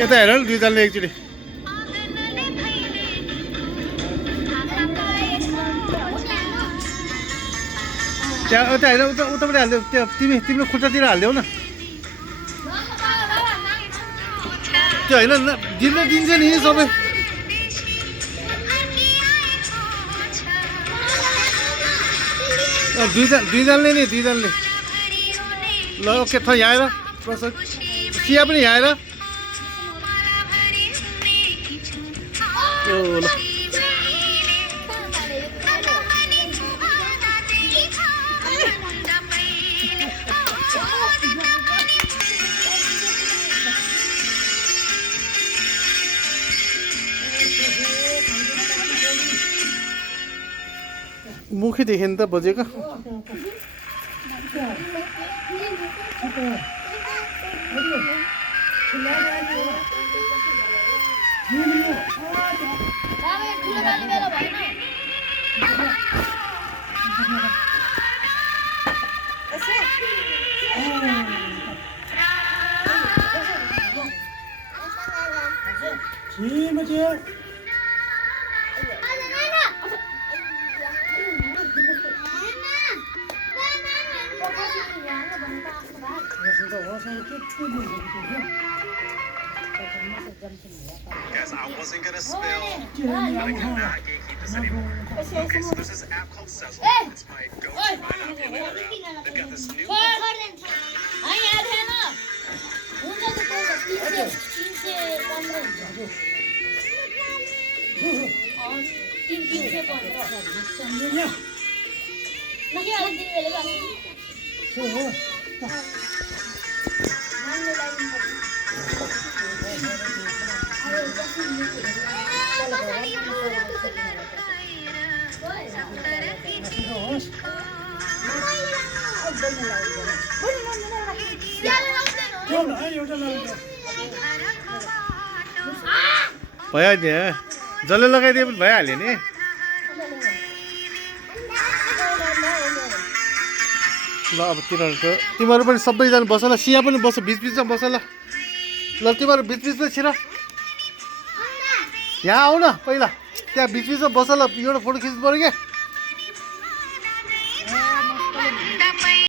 यता हेर न दुईजनाले एकचोटि त्यहाँ उता हेर उता उतापट्टि हालिदेऊ त्यो तिम्रो खुट्टातिर हालिदेऊ न त्यो होइन दिन्छ नि सबै दुईजनाले नि दुईजनाले ल ओके यहाँ आएर सिया पनि यहाँ आएर ल मुखी देखेँ नि त बजेको Guys, I wasn't gonna spill, but I cannot gatekeep this anymore. Okay, so there's this app called Sezzle. It's my go-to buy now pay later app. They've got this new. भइहाल्यो जसले लगाइदिए पनि भइहाल्यो नि ल अब तिमीहरू पनि सबैजना बस ल सिया पनि बस बिचबिचमा बस ल ल तिमीहरू बिचबिचमा छिर यहाँ आऊ न पहिला त्यहाँ बिचबिचमा बस ल एउटा फोटो खिच्नु पऱ्यो क्या